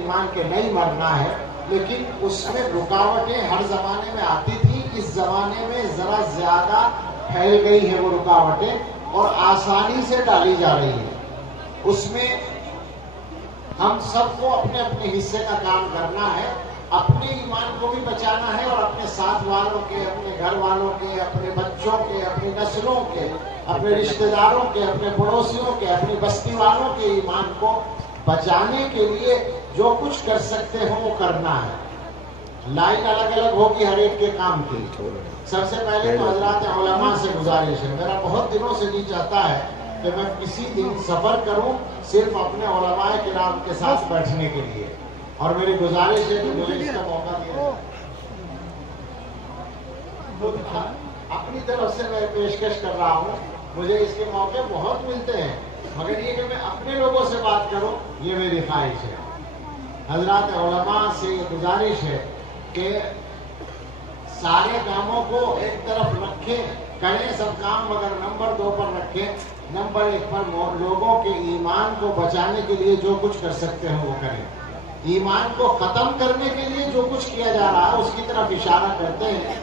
ایمان کے نہیں مرنا ہے، لیکن اس میں رکاوٹیں ہر زمانے میں آتی تھی، اس زمانے میں ذرا زیادہ پھیل گئی ہے وہ رکاوٹیں اور آسانی سے ڈالی جا رہی ہے۔ اس میں ہم سب کو اپنے اپنے حصے کا کام کرنا ہے، اپنے ایمان کو بھی بچانا ہے اور اپنے ساتھ والوں کے، اپنے گھر والوں کے، اپنے بچوں کے، اپنی نسلوں کے، اپنے رشتہ داروں کے، اپنے پڑوسیوں کے، اپنی بستی والوں کے ایمان کو بچانے کے لیے جو کچھ کر سکتے ہو وہ کرنا ہے۔ لائن الگ الگ ہوگی ہر ایک کے کام کی۔ سب سے پہلے تو حضرات علماء سے گزارش ہے، میرا بہت دنوں سے جی چاہتا ہے کہ میں کسی دن سفر کروں صرف اپنے علماء کرام کے ساتھ بیٹھنے کے لیے، اور میری گزارش ہے کہ مجھے اس کا موقع دیا جائے۔ اپنی طرف سے میں پیشکش کر رہا ہوں، مجھے اس کے موقع بہت ملتے ہیں، مگر یہ کہ میں اپنے لوگوں سے بات کروں یہ میری خواہش ہے۔ حضرات علماء سے یہ گزارش ہے کہ سارے کاموں کو ایک طرف رکھیں، کریں سب کام، مگر نمبر 2 پر رکھیں، نمبر 1 پر لوگوں کے ایمان کو بچانے کے لیے جو کچھ کر سکتے ہیں وہ کریں۔ ایمان کو ختم کرنے کے لیے جو کچھ کیا جا رہا ہے اس کی طرف اشارہ کرتے ہیں۔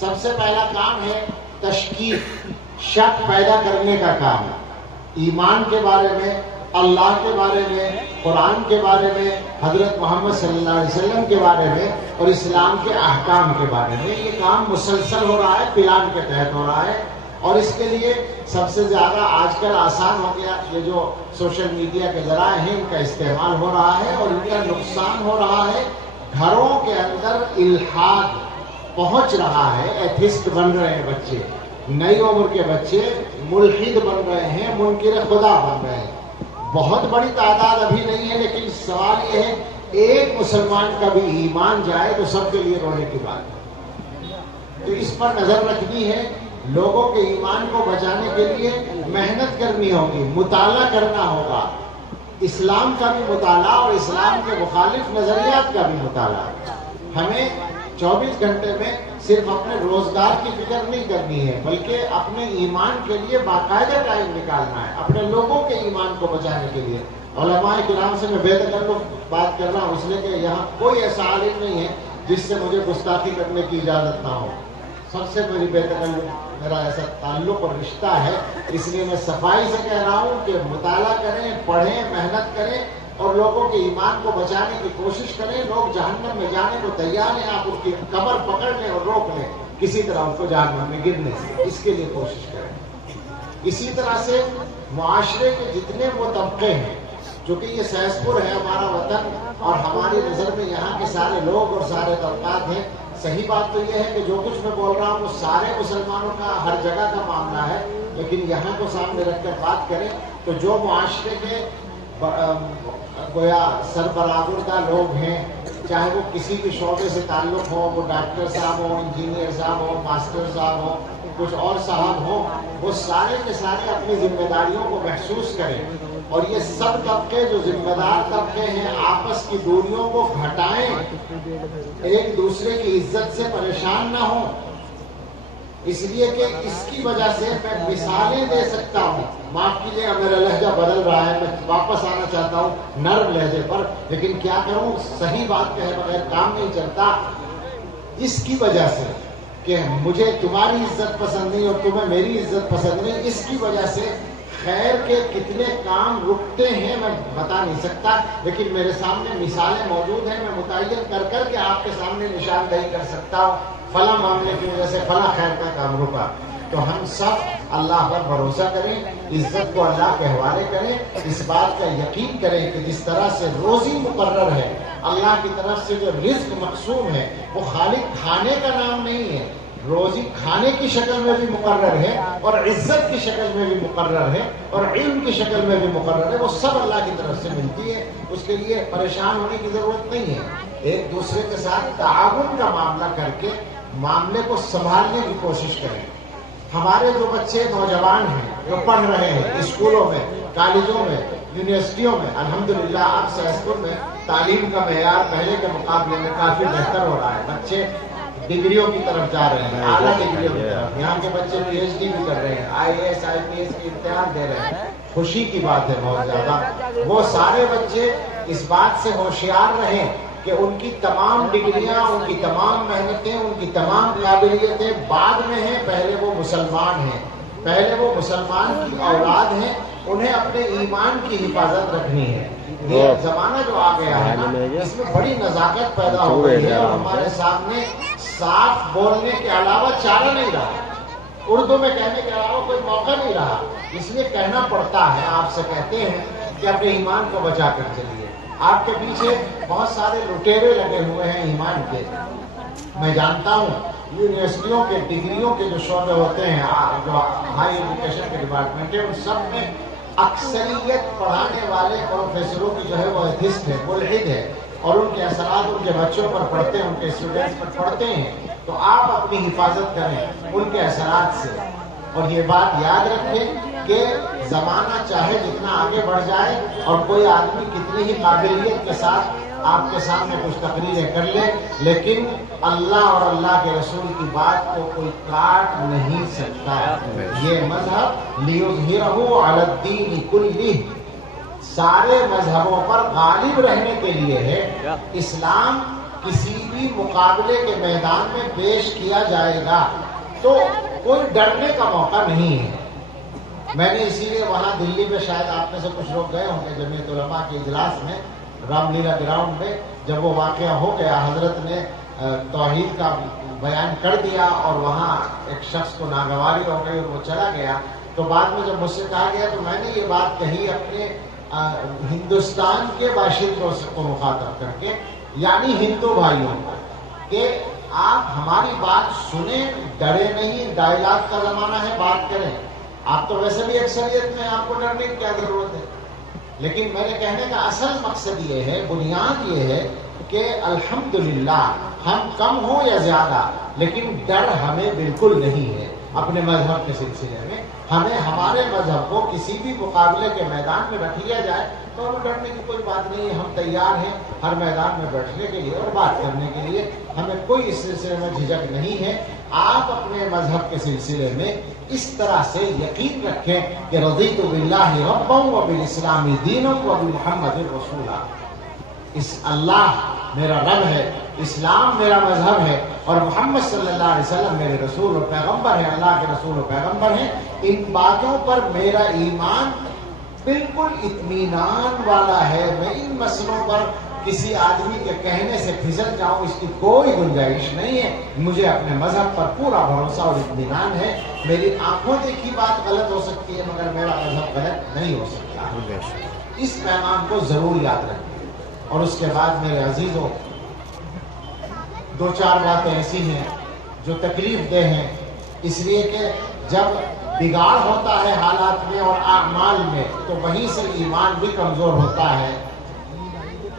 سب سے پہلا کام ہے تشکیک، شک پیدا کرنے کا کام، ایمان کے بارے میں، اللہ کے بارے میں، قرآن کے بارے میں، حضرت محمد صلی اللہ علیہ وسلم کے بارے میں اور اسلام کے احکام کے بارے میں۔ یہ کام مسلسل ہو رہا ہے، پلان کے تحت ہو رہا ہے، اور اس کے لیے سب سے زیادہ آج کل آسان ہو گیا، یہ جو سوشل میڈیا کے ذرائع ہیں ان کا استعمال ہو رہا ہے اور ان کا نقصان ہو رہا ہے۔ گھروں کے اندر الحاد پہنچ رہا ہے، ایتھسٹ بن رہے ہیں بچے، نئی عمر کے بچے ملحد بن رہے ہیں، منکر خدا بن رہے ہیں۔ بہت بڑی تعداد ابھی نہیں ہے، لیکن سوال یہ ہے ایک مسلمان کا بھی ایمان جائے تو سب کے لیے رونے کی بات ہے۔ تو اس پر نظر رکھنی ہے، لوگوں کے ایمان کو بچانے کے لیے محنت کرنی ہوگی، مطالعہ کرنا ہوگا، اسلام کا بھی مطالعہ اور اسلام کے مخالف نظریات کا بھی مطالعہ۔ ہمیں 24 گھنٹے میں صرف اپنے روزگار کی فکر نہیں کرنی ہے، بلکہ اپنے ایمان کے لیے باقاعدہ ٹائم نکالنا ہے، اپنے لوگوں کے ایمان کو بچانے کے لیے۔ علماء کرام سے میں بے تکلف بات کر رہا ہوں اس لیے کہ یہاں کوئی ایسا عالم نہیں ہے جس سے مجھے گستاخی کرنے کی اجازت نہ ہو۔ سب سے میری بے تکلف میرا ایسا تعلق اور رشتہ ہے، اس لیے میں صفائی سے کہہ رہا ہوں کہ مطالعہ کریں، پڑھیں، محنت کریں اور لوگوں کے ایمان کو بچانے کی کوشش کریں۔ لوگ جہنم میں جانے کو تیار ہیں، آپ ان کی کمر پکڑ لیں اور روک لیں کسی طرح ان کو جہنم میں گرنے سے، اس کے لیے کوشش کریں۔ اسی طرح سے معاشرے کے جتنے وہ طبقے ہیں، چونکہ یہ سہسپور ہے ہمارا وطن اور ہماری نظر میں یہاں کے سارے لوگ اور سارے طبقات ہیں، صحیح بات تو یہ ہے کہ جو کچھ میں بول رہا ہوں وہ سارے مسلمانوں کا ہر جگہ کا معاملہ ہے، لیکن یہاں کو سامنے رکھ کر بات کریں تو جو معاشرے کے گویا سربراہ لوگ ہیں، چاہے وہ کسی بھی شعبے سے تعلق ہو، وہ ڈاکٹر صاحب ہو، انجینئر صاحب ہو، ماسٹر صاحب ہو، کچھ اور صاحب ہو، وہ سارے کے سارے اپنی ذمہ داریوں کو محسوس کریں اور یہ سب طبقے جو ذمہ دار طبقے ہیں آپس کی دوریوں کو گھٹائیں، ایک دوسرے کی عزت سے پریشان نہ ہوں۔ اس لیے کہ اس کی وجہ سے میں مثالیں دے سکتا ہوں، معاف کیجیے گا میرا لہجہ بدل رہا ہے، میں واپس آنا چاہتا ہوں نرم لہجے پر، لیکن کیا کروں، صحیح بات کہے بغیر کام نہیں چلتا۔ اس کی وجہ سے کہ مجھے تمہاری عزت پسند نہیں اور تمہیں میری عزت پسند نہیں، اس کی وجہ سے خیر کے کتنے کام رکتے ہیں میں بتا نہیں سکتا، لیکن میرے سامنے مثالیں موجود ہیں، میں متعین کر کر کے آپ کے سامنے نشاندہی کر سکتا ہوں، فلاں معاملے کی وجہ سے فلاں خیر کا کام رکا۔ تو ہم سب اللہ پر بھروسہ کریں، عزت کو اللہ کے حوالے کریں، اس بات کا یقین کریں کہ جس طرح سے روزی مقرر ہے، اللہ کی طرف سے جو رزق مقسوم ہے وہ خالی کھانے کا نام نہیں ہے، روزی کھانے کی شکل میں بھی مقرر ہے اور عزت کی شکل میں بھی مقرر ہے اور علم کی شکل میں بھی مقرر ہے، وہ سب اللہ کی طرف سے ملتی ہے۔ اس کے لیے پریشان ہونے کی ضرورت نہیں ہے، ایک دوسرے کے ساتھ تعاون کا معاملہ کر کے معاملے کو سنبھالنے کی کوشش کریں۔ ہمارے جو بچے نوجوان ہیں جو پڑھ رہے ہیں اسکولوں میں، کالجوں میں، یونیورسٹیوں میں، الحمدللہ اب سہسپور میں تعلیم کا معیار پہلے کے مقابلے میں کافی بہتر ہو رہا ہے، بچے ڈگریوں کی طرف جا رہے ہیں، اعلیٰ ڈگریوں کی طرف، یہاں کے بچے پی ایچ ڈی بھی کر رہے ہیں، IAS IPS کے امتحان دے رہے ہیں۔ خوشی کی بات ہے بہت زیادہ. وہ سارے بچے اس بات سے ہوشیار رہیں کہ ان کی تمام ڈگریاں، ان کی تمام محنتیں، ان کی تمام قابلیتیں بعد میں ہیں. پہلے وہ مسلمان ہیں، پہلے وہ مسلمان کی اولاد ہیں. انہیں اپنے ایمان کی حفاظت رکھنی ہے. یہ زمانہ جو آ گیا ہے نا، اس میں بڑی نزاکت پیدا ہو گئی ہے اور ہمارے سامنے صاف بولنے کے علاوہ چارہ نہیں رہا. اردو میں کہنے کے علاوہ کوئی موقع نہیں رہا. اس لیے کہنا پڑتا ہے، آپ سے کہتے ہیں کہ اپنے ایمان کو بچا کر چلیے. آپ کے پیچھے بہت سارے لٹیرے لگے ہوئے ہیں ایمان کے. میں جانتا ہوں یونیورسٹیوں کے ڈگریوں کے جو شعبے ہوتے ہیں، جو ہائی ایجوکیشن کے ڈپارٹمنٹ ہے، ان سب میں اکثریت پڑھانے والے پروفیسروں کی جو ہے وہ ایتھسٹ ہے، ملحد ہے، اور ان کے اثرات ان کے بچوں پر پڑتے ہیں، ان کے اسٹوڈنٹس پر پڑتے ہیں. تو آپ اپنی حفاظت کریں ان کے اثرات سے. اور یہ بات یاد رکھیں کہ زمانہ چاہے جتنا آگے بڑھ جائے اور کوئی آدمی کتنی ہی قابلیت کے ساتھ آپ کے سامنے کچھ تقریریں کر لے، لیکن اللہ اور اللہ کے رسول کی بات کو کوئی کاٹ نہیں سکتا. یہ مذہب لیظہرہ علی الدین کلہ، سارے مذہبوں پر غالب رہنے کے لیے ہے. اسلام کسی بھی مقابلے کے میدان میں پیش کیا جائے گا تو کوئی ڈرنے کا موقع نہیں ہے. میں نے اسی لیے وہاں دلی میں، شاید آپ میں سے کچھ لوگ گئے ہوں گے جمعیت علماء کے اجلاس میں، رام لیلا گراؤنڈ میں، جب وہ واقعہ ہو گیا، حضرت نے توحید کا بیان کر دیا اور وہاں ایک شخص کو ناگواری ہو گئی اور وہ چلا گیا. تو بعد میں جب مجھ سے کہا گیا تو میں نے یہ بات کہی اپنے ہندوستان کے باشندوں کو مخاطب کر کے، یعنی ہندو بھائیوں کو، کہ آپ ہماری بات سنیں، ڈرے نہیں. ڈائلاگ کا زمانہ ہے، بات کریں. آپ تو ویسے بھی اکثریت میں، آپ کو ڈرنے کی کیا ضرورت ہے. لیکن میرے کہنے کا اصل مقصد یہ ہے، بنیاد یہ ہے کہ الحمدللہ ہم کم ہوں یا زیادہ، لیکن ڈر ہمیں بالکل نہیں ہے اپنے مذہب کے سلسلے میں. ہمیں ہمارے مذہب کو کسی بھی مقابلے کے میدان میں رکھ لیا جائے تو ہمیں ڈرنے کی کوئی بات نہیں ہے. ہم تیار ہیں ہر میدان میں بیٹھنے کے لیے اور بات کرنے کے لیے. ہمیں کوئی اس سلسلے میں جھجک نہیں ہے. آپ اپنے مذہب کے سلسلے میں اس طرح سے یقین رکھیں کہ رضیت باللہ ربا وبالاسلام دینا وبمحمد رسولا. اس اللہ میرا رب ہے، اسلام میرا مذہب ہے، اور محمد صلی اللہ علیہ وسلم میرے رسول اور پیغمبر ہیں، اللہ کے رسول اور پیغمبر ہیں. ان باتوں پر میرا ایمان بالکل اطمینان والا ہے. میں ان مسئلوں پر کسی آدمی کے کہنے سے پھسل جاؤں اس کی کوئی گنجائش نہیں ہے. مجھے اپنے مذہب پر پورا بھروسہ اور اطمینان ہے. میری آنکھوں دیکھی بات غلط ہو سکتی ہے مگر میرا مذہب غلط نہیں ہو سکتا. اس پیغام کو ضرور یاد رکھیں. اور اس کے بعد میرے عزیزوں، دو چار باتیں ایسی ہیں جو تکلیف دہ ہیں، اس لیے کہ جب بگاڑ ہوتا ہے حالات میں اور اعمال میں تو وہیں سے ایمان بھی کمزور ہوتا ہے.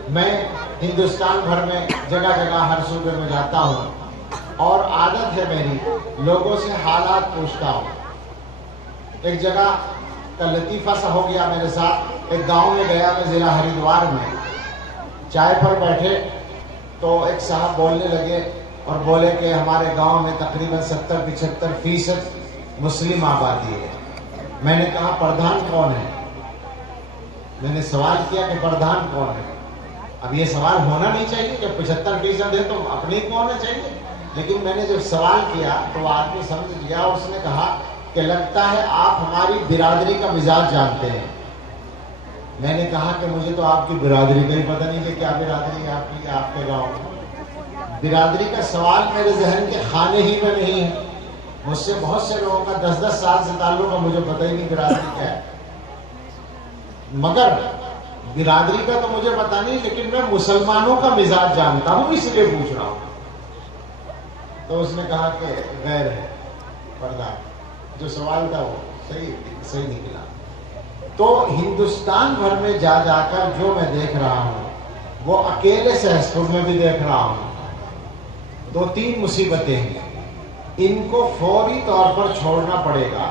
میں ہندوستان بھر میں جگہ جگہ ہر صوبے میں جاتا ہوں اور عادت ہے میری لوگوں سے حالات پوچھتا ہوں. ایک جگہ کا لطیفہ سا ہو گیا میرے ساتھ. ایک گاؤں میں گیا میں، ضلع ہریدوار میں. چائے پر بیٹھے تو ایک صاحب بولنے لگے اور بولے کہ ہمارے گاؤں میں تقریباً 70-75% مسلم آبادی ہے. میں نے کہا پردھان کون ہے؟ میں نے سوال کیا کہ پردھان کون ہے. اب یہ سوال ہونا نہیں چاہیے کہ 75% ہے تو اپنے کو ہونا چاہیے. لیکن میں نے جب سوال کیا تو وہ آدمی سمجھ گیا اور اس نے کہا کہ لگتا ہے آپ ہماری برادری کا مزاج جانتے ہیں. میں نے کہا کہ مجھے تو آپ کی برادری کا ہی پتہ نہیں کہ کیا برادری ہے آپ کی، آپ کے گاؤں میں. برادری کا سوال میرے ذہن کے خانے ہی میں نہیں ہے. مجھ سے بہت سے لوگوں کا 10-10 سال سے تعلق ہے، مجھے پتہ ہی نہیں برادری کیا ہے. مگر برادری کا تو مجھے پتہ نہیں، لیکن میں مسلمانوں کا مزاج جانتا ہوں، اس لیے پوچھ رہا ہوں. تو اس نے کہا کہ غیر ہے پردہ. جو سوال تھا وہ صحیح نکلا. تو ہندوستان بھر میں جا جا کر جو میں دیکھ رہا ہوں وہ اکیلے سہسپور میں بھی دیکھ رہا ہوں. 2-3 مصیبتیں ہیں، ان کو فوری طور پر چھوڑنا پڑے گا.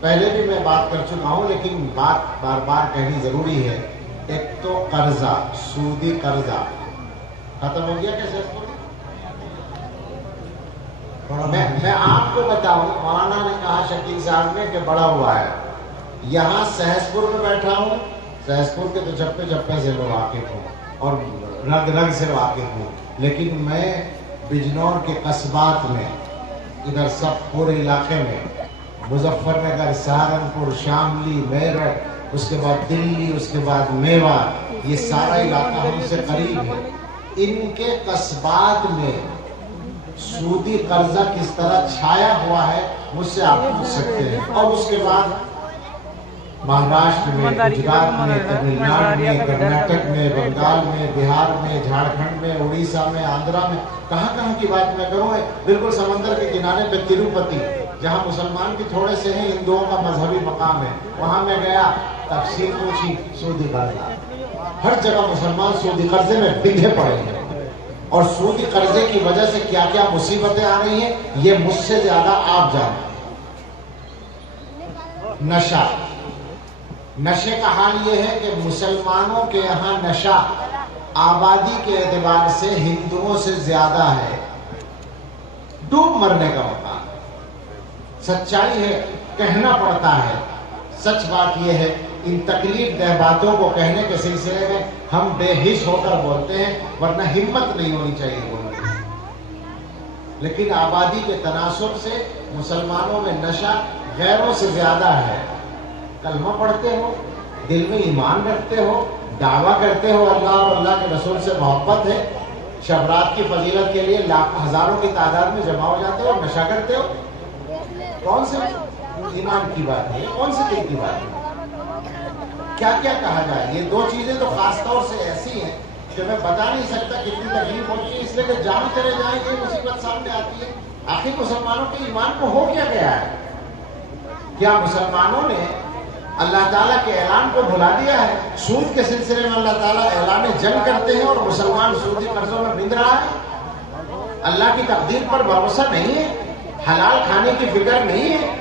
پہلے بھی میں بات کر چکا ہوں لیکن بات بار بار کہنی ضروری ہے. ایک تو قرضہ، سودی قرضہ ختم ہو گیا کیسے؟ میں آپ کو بتاؤں، مولانا نے کہا شکیل صاحب نے کہ بڑا ہوا ہے. یہاں سہسپور میں بیٹھا ہوں، سہسپور کے تو چپے چپے سے میں واقف ہوں اور رگ رگ سے واقف ہوں، لیکن میں بجنور کے قصبات میں، ادھر سب پورے علاقے میں، مظفر نگر، سہارنپور، شاملی، میرٹھ، اس کے بعد دلی، اس کے بعد میوات، یہ سارا علاقہ ہم سے قریب ہے۔ ان کے قصبات میں سودی قرضہ کس طرح چھایا ہوا ہے مجھ سے آپ پوچھ سکتے ہیں۔ اور اس کے بعد مہاراشٹر میں، گجرات میں، تمل ناڈو میں، کرناٹک میں، بنگال میں، بہار میں، جھارکھنڈ میں، اڑیسہ میں، آندھرا میں، کہاں کہاں کی بات میں کروں، بالکل سمندر کے کنارے پہ تروپتی، جہاں مسلمان بھی تھوڑے سے ہیں، ہندوؤں کا مذہبی مقام ہے، وہاں میں گیا، تفصیل پوچھی، سودی قرضہ، ہر جگہ مسلمان سودی قرضے میں بندھے پڑے ہیں، اور سودی قرضے کی وجہ سے کیا کیا مصیبتیں آ رہی ہیں یہ مجھ سے زیادہ آپ جانیں۔ نشہ، نشے کا حال یہ ہے کہ مسلمانوں کے یہاں نشہ آبادی کے اعتبار سے ہندوؤں سے زیادہ ہے، ڈوب مرنے کا مقام، سچائی ہے، کہنا پڑتا ہے، سچ بات یہ ہے، ان تکلیف دہ باتوں کو کہنے کے سلسلے میں ہم بے حس ہو کر بولتے ہیں، ورنہ ہمت نہیں ہونی چاہیے بولنے کی، لیکن آبادی کے تناسب سے مسلمانوں میں نشہ غیروں سے زیادہ ہے۔ کلمہ پڑھتے ہو، دل میں ایمان رکھتے ہو، دعویٰ کرتے ہو اللہ اور اللہ کے رسول سے محبت ہے، شب رات کی فضیلت کے لیے ہزاروں کی تعداد میں جمع ہو جاتے ہو، نشہ کرتے ہو، کون سے ایمان کی بات ہے، کون سے دل کی بات ہے؟ کیا کیا کہا جائے؟ یہ دو چیزیں تو خاص طور سے ایسی ہیں کہ میں بتا نہیں سکتا کتنی تکلیف ہوتی ہے، اس لیے کہ جان چلے جائیں یہ مصیبت سامنے آتی ہے۔ آخر مسلمانوں کے ایمان کو ہو کیا گیا ہے؟ کیا مسلمانوں نے اللہ تعالیٰ کے اعلان کو بھلا دیا ہے؟ سود کے سلسلے میں اللہ تعالیٰ اعلان جنگ کرتے ہیں اور مسلمان سودی قرضوں میں بندھ رہا ہے۔ اللہ کی تقدیر پر بھروسہ نہیں ہے، حلال کھانے کی فکر نہیں ہے،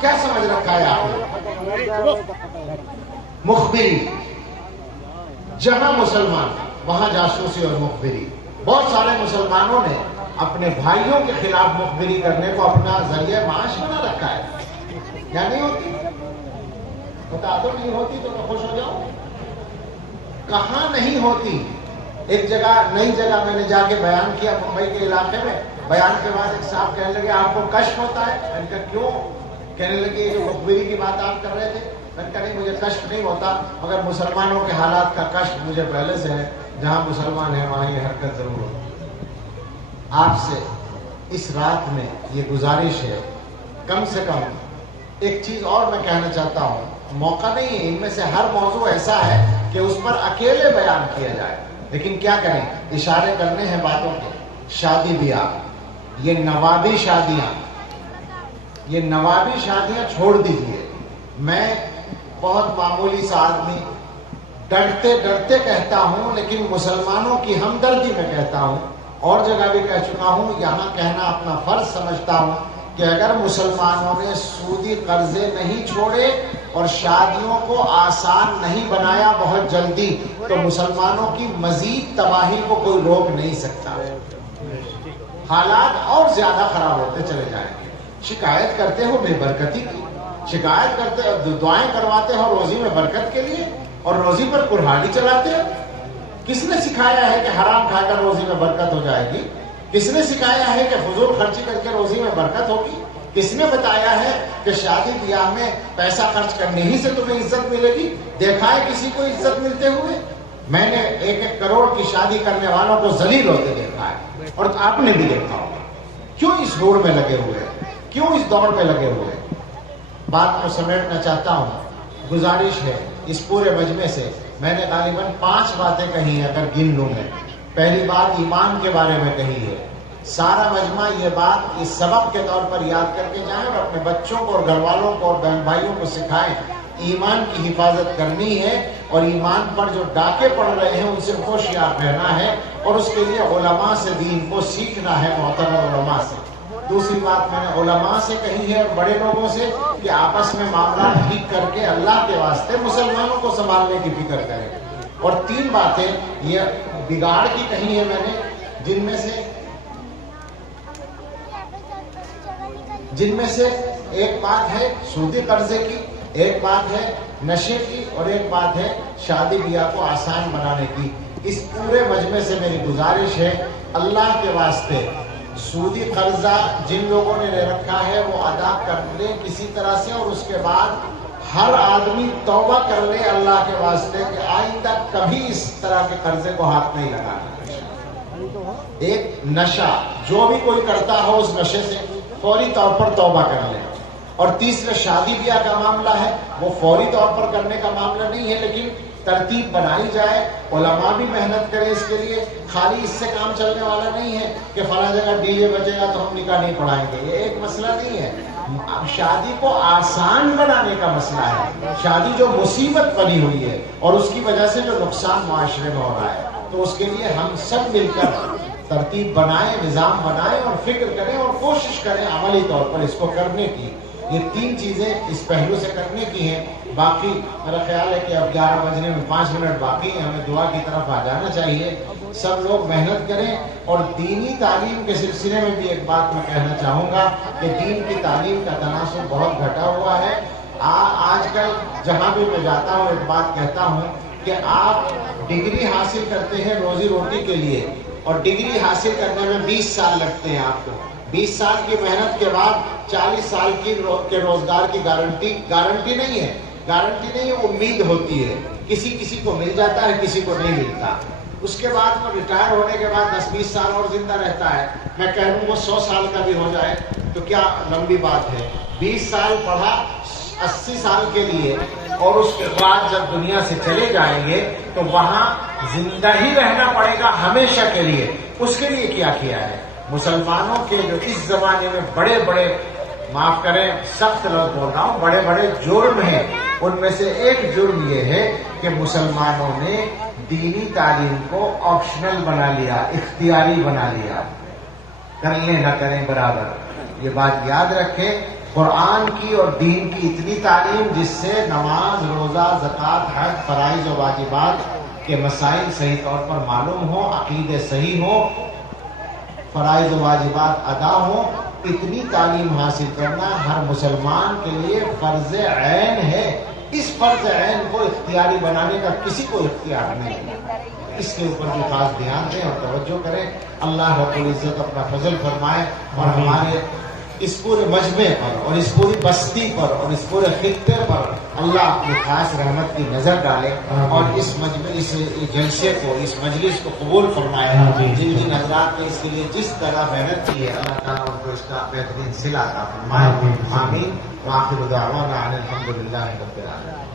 کیا سمجھ رکھا ہے آپ نے؟ مخبری، جہاں مسلمان وہاں جاسوسی اور مخبری، بہت سارے مسلمانوں نے اپنے بھائیوں کے خلاف مخبری کرنے کو اپنا ذریعہ معاش بنا رکھا ہے۔ کیا نہیں ہوتی؟ بتا دو، نہیں ہوتی تو میں خوش ہو جاؤں۔ کہاں نہیں ہوتی؟ ایک جگہ، نئی جگہ میں نے جا کے بیان کیا ممبئی کے علاقے میں، بیان کے بعد ایک صاحب کہنے لگے آپ کو کشف ہوتا ہے؟ میں نے کہا کیوں؟ کہنے لگے یہ جو مخبری کی بات آپ کر رہے تھے، میں نے کہا نہیں مجھے کشف نہیں ہوتا، مگر مسلمانوں کے حالات کا کشف مجھے پہلے سے ہے، جہاں مسلمان ہیں وہاں یہ حرکت ضرور ہوتی۔ آپ سے اس رات میں یہ گزارش ہے، کم سے کم ایک چیز اور میں کہنا چاہتا ہوں، موقع نہیں ہے، ان میں سے ہر موضوع ایسا ہے کہ اس پر اکیلے بیان کیا جائے، لیکن کیا کریں، اشارے کرنے ہیں باتوں کے۔ شادی بیاہ، یہ نوابی شادیاں چھوڑ دیجئے۔ میں بہت معمولی سا آدمی، ڈرتے ڈرتے کہتا ہوں، لیکن مسلمانوں کی ہمدردی میں کہتا ہوں، اور جگہ بھی کہہ چکا ہوں، یہاں کہنا اپنا فرض سمجھتا ہوں کہ اگر مسلمانوں نے سودی قرضے نہیں چھوڑے اور شادیوں کو آسان نہیں بنایا بہت جلدی، تو مسلمانوں کی مزید تباہی کو کوئی روک نہیں سکتا، حالات اور زیادہ خراب ہوتے چلے جائیں گے۔ شکایت کرتے ہو بے برکتی کی، شکایت کرتے، دعائیں کرواتے ہو روزی میں برکت کے لیے، اور روزی پر کڑھاڑی چلاتے ہو۔ کس نے سکھایا ہے کہ حرام کھا کر روزی میں برکت ہو جائے گی؟ کس نے سکھایا ہے کہ فضول خرچی کر کے روزی میں برکت ہوگی؟ کس نے بتایا ہے کہ شادی بیاہ میں پیسہ خرچ کرنے ہی سے تمہیں عزت ملے گی؟ دیکھا ہے کسی کو عزت ملتے ہوئے؟ میں نے 1-1 کروڑ کی شادی کرنے والوں کو ذلیل ہوتے دیکھا ہے، اور آپ نے بھی دیکھا ہوگا۔ کیوں اس دوڑ میں لگے ہوئے ہیں؟ کیوں اس دوڑ میں لگے ہوئے ہیں؟ بات کو سمیٹنا چاہتا ہوں، گزارش ہے اس پورے مجمع سے، میں نے غالباً 5 باتیں کہی ہیں اگر گن لوں میں۔ پہلی بات ایمان کے بارے میں کہی ہے، سارا مجمع یہ بات اس سبق کے طور پر یاد کر کے جائیں اور اپنے بچوں کو اور گھر والوں کو اور بہن بھائیوں کو سکھائیں، ایمان کی حفاظت کرنی ہے، اور ایمان پر جو ڈاکے پڑ رہے ہیں ان سے ہوشیار رہنا ہے، اور اس کے لیے علماء سے دین کو سیکھنا ہے، معتبر علماء سے۔ دوسری بات میں نے علماء سے کہی ہے اور بڑے لوگوں سے کہ آپس میں معاملات ٹھیک کر کے اللہ کے واسطے مسلمانوں کو سنبھالنے کی فکر کریں۔ اور 3 باتیں یہ بگاڑ کی کہی ہے میں نے، جن میں سے ایک بات ہے سودی قرضے کی، ایک بات ہے نشے کی اور ایک بات ہے شادی بیاہ کو آسان بنانے کی. اس پورے مجمع سے میری گزارش ہے اللہ کے واسطے سودی قرضہ جن لوگوں نے لے رکھا ہے وہ ادا کر لیں کسی طرح سے, اور اس کے بعد ہر آدمی توبہ کر لے اللہ کے واسطے کہ آئندہ کبھی اس طرح کے قرضے کو ہاتھ نہیں لگانا. ایک نشہ جو بھی کوئی کرتا ہو اس نشے سے فوری طور پر توبہ کر لے. اور تیسرا شادی بیاہ کا معاملہ ہے, وہ فوری طور پر کرنے کا معاملہ نہیں ہے لیکن ترتیب بنائی جائے, علماء بھی محنت کریں اس کے لیے. خالی اس سے کام چلنے والا نہیں ہے کہ فلاں جگہ ڈی جے بجے گا تو ہم نکاح نہیں پڑھائیں گے, یہ ایک مسئلہ نہیں ہے. اب شادی کو آسان بنانے کا مسئلہ ہے. شادی جو مصیبت بنی ہوئی ہے اور اس کی وجہ سے جو نقصان معاشرے میں ہو رہا ہے, تو اس کے لیے ہم سب مل کر ترتیب بنائیں, نظام بنائیں اور فکر کریں اور کوشش کریں عملی طور پر اس کو کرنے کی. یہ تین چیزیں اس پہلو سے کرنے کی ہیں. باقی میرا خیال ہے کہ اب 11 بجنے میں 5 منٹ باقی ہیں, ہمیں دعا کی طرف آ جانا چاہیے. سب لوگ محنت کریں. اور دینی تعلیم کے سلسلے میں بھی ایک بات میں کہنا چاہوں گا کہ دین کی تعلیم کا تناسب بہت گھٹا ہوا ہے. آج کل جہاں بھی میں جاتا ہوں ایک بات کہتا ہوں کہ آپ ڈگری حاصل کرتے ہیں روزی روٹی کے لیے, اور ڈگری حاصل کرنے میں 20 سال لگتے ہیں آپ کو. 20 سال کی محنت کے بعد 40 سال کے روزگار کی گارنٹی نہیں ہے. گارنٹی نہیں ہے, امید ہوتی ہے. کسی کو مل جاتا ہے, کسی کو نہیں ملتا. اس کے بعد وہ ریٹائر ہونے کے بعد 10-20 سال اور زندہ رہتا ہے. میں کہہ رہا ہوں وہ 100 سال کا بھی ہو جائے تو کیا لمبی بات ہے. 20 سال پڑھا 80 سال کے لیے, اور اس کے بعد جب دنیا سے چلے جائیں گے تو وہاں زندہ ہی رہنا پڑے گا ہمیشہ کے لیے. اس کے لیے کیا کیا ہے مسلمانوں کے جو اس زمانے میں بڑے بڑے, معاف کریں سخت لفظ بول رہا ہوں, بڑے بڑے جرم ہیں. ان میں سے ایک جرم یہ ہے کہ مسلمانوں نے دینی تعلیم کو آپشنل بنا لیا, اختیاری بنا لیا. کر لیں نہ کریں برابر. یہ بات یاد رکھیں, قرآن کی اور دین کی اتنی تعلیم جس سے نماز, روزہ, زکوٰۃ, حج, فرائض و واجبات کے مسائل صحیح طور پر معلوم ہوں, عقیدے صحیح ہوں, فرائض و واجبات ادا ہوں, اتنی تعلیم حاصل کرنا ہر مسلمان کے لیے فرض عین ہے. اس فرض عین کو اختیاری بنانے کا کسی کو اختیار نہیں ہے. اس کے اوپر بھی خاص دھیان دیں اور توجہ کریں. اللہ رب العزت اپنا فضل فرمائے اور ہمارے اس پورے مجمع پر اور اس پوری بستی پر اور اس پورے خطے پر اللہ اپنی خاص رحمت کی نظر ڈالے اور اس مجمع, اس جلسے کو, اس مجلس کو قبول فرمائے. جن جن حضرات نے اس کے لیے جس طرح محنت کی ہے اللہ تعالیٰ ان کو اس کا بہترین صلہ عطا فرمائے. آمین. وآخر دعوانا ان الحمد للہ رب العالمین.